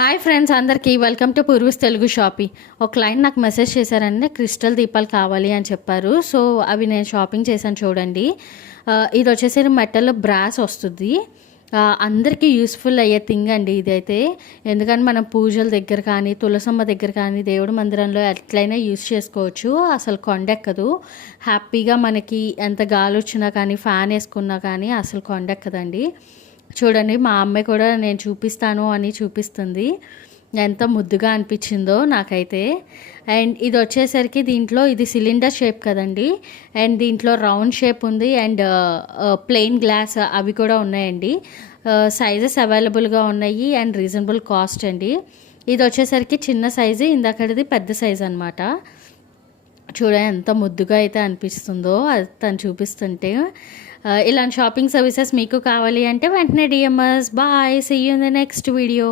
Hi friends, అందరికీ welcome to పూర్వీస్ Telugu shopping. ఒక client నాకు మెసేజ్ చేశారండి, క్రిస్టల్ దీపాలు కావాలి అని చెప్పారు. సో అవి నేను షాపింగ్ చేశాను చూడండి. ఇది వచ్చేసి మెటల్ బ్రాస్ వస్తుంది. అందరికీ యూస్ఫుల్ అయ్యే థింగ్ అండి ఇదైతే. ఎందుకంటే మనం పూజల దగ్గర కానీ, తులసమ్మ దగ్గర కానీ, దేవుడి మందిరంలో ఎట్లయినా యూస్ చేసుకోవచ్చు. అసలు కొండెక్కదు. హ్యాపీగా మనకి ఎంత గాలి వచ్చినా కానీ, ఫ్యాన్ వేసుకున్నా కానీ అసలు కొండెక్కదండి. చూడండి, మా అమ్మాయి కూడా నేను చూపిస్తాను అని చూపిస్తుంది. ఎంత ముద్దుగా అనిపించిందో నాకైతే. అండ్ ఇది వచ్చేసరికి దీంట్లో ఇది సిలిండర్ షేప్ కదండి. అండ్ దీంట్లో రౌండ్ షేప్ ఉంది అండ్ ప్లెయిన్ గ్లాస్ అవి కూడా ఉన్నాయండి. సైజెస్ అవైలబుల్గా ఉన్నాయి అండ్ రీజనబుల్ కాస్ట్ అండి. ఇది వచ్చేసరికి చిన్న సైజు, ఇందాకటిది పెద్ద సైజు అనమాట. చూడండి ఎంత ముద్దుగా అయితే అనిపిస్తుందో అది తను చూపిస్తుంటే. ఇలాంటి షాపింగ్ సర్వీసెస్ మీకు కావాలి అంటే వెంటనే DMs. Bye, see you in the next video.